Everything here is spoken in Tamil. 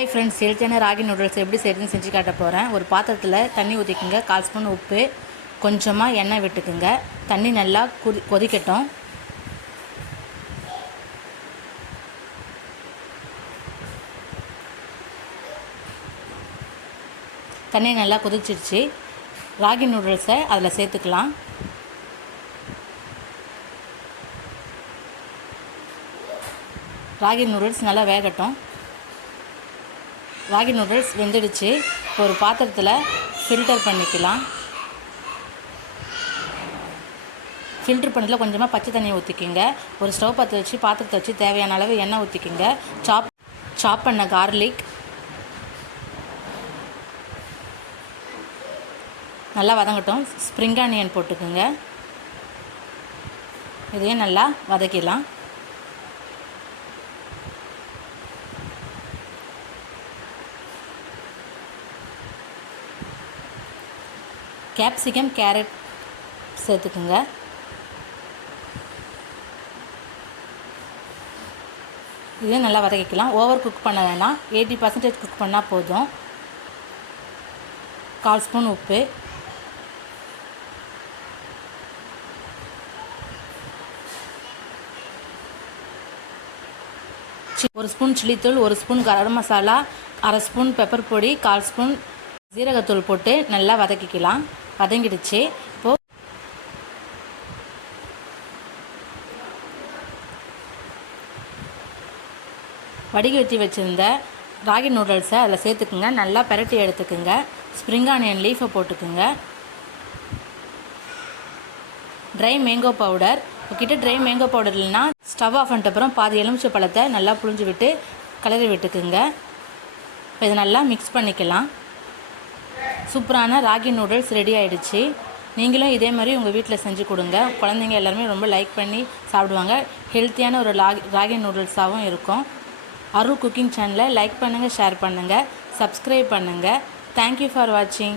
ஹாய் ஃப்ரெண்ட்ஸ், ஹெல்த்தியான ராகி நூடுல்ஸ் எப்படி செய்யுதுன்னு செஞ்சு காட்ட போகிறேன். ஒரு பாத்திரத்தில் தண்ணி ஊற்றிக்குங்க. 1/4 ஸ்பூன் உப்பு, கொஞ்சமாக எண்ணெய் விட்டுக்குங்க. தண்ணி நல்லா கொதிக்கட்டும். தண்ணி நல்லா கொதிச்சிருச்சு. ராகி நூடுல்ஸை அதில் சேர்த்துக்கலாம். ராகி நூடுல்ஸ் நல்லா வேகட்டும். ராகி நூடுல்ஸ் வெந்துடுச்சு. ஒரு பாத்திரத்தில் ஃபில்டர் பண்ணிக்கலாம். ஃபில்ட்ரு பண்ணதில் கொஞ்சமாக பச்சை தண்ணி ஊற்றிக்கிங்க. ஒரு ஸ்டவ் பற்ற வச்சு பாத்திரத்தை வச்சு தேவையான அளவு எண்ணெய் ஊற்றிக்கிங்க. சாப் பண்ண கார்லிக் நல்லா வதங்கட்டும். ஸ்ப்ரிங் ஆனியன் போட்டுக்குங்க. இதையும் நல்லா வதக்கிடலாம். கேப்சிகம், கேரட் சேர்த்துக்குங்க. இதையும் நல்லா வதக்கிக்கலாம். ஓவர் குக் பண்ண வேணாம், 80% குக் பண்ணால் போதும். 1/4 ஸ்பூன் உப்பு, ஒரு spoon சில்லித்தூள், 1 spoon garam masala, 1/2 spoon pepper பொடி, 1/4 ஸ்பூன் ஜீரகத்தூள் போட்டு நல்லா வதக்கிக்கலாம். வதங்கிடுச்சு. இப்போது வடிகட்டி ஊற்றி வச்சுருந்த ராகி நூடுல்ஸை அதில் சேர்த்துக்குங்க. நல்லா பெரட்டி எடுத்துக்குங்க. ஸ்ப்ரிங் ஆனியன் லீஃபை போட்டுக்குங்க. Try mango powder. உங்ககிட்ட ட்ரை மேங்கோ பவுடர் இல்லைன்னா ஸ்டவ் ஆஃப் பண்ணிட்ட அப்புறம் பாதி எலுமிச்சை பழத்தை நல்லா புழிஞ்சு விட்டு கிளறி விட்டுக்குங்க. இப்போ இதை நல்லா மிக்ஸ் பண்ணிக்கலாம். சூப்பரான ராகி நூடுல்ஸ் ரெடி ஆகிடுச்சு. நீங்களும் இதே மாதிரி உங்கள் வீட்டில் செஞ்சு கொடுங்க. குழந்தைங்க எல்லாருமே ரொம்ப லைக் பண்ணி சாப்பிடுவாங்க. ஹெல்த்தியான ஒரு ராகி நூடுல்ஸாகவும் இருக்கும். அருள் குக்கிங் சேனலை லைக் பண்ணுங்கள், ஷேர் பண்ணுங்கள், சப்ஸ்கிரைப் பண்ணுங்கள். தேங்க்யூ ஃபார் வாட்சிங்.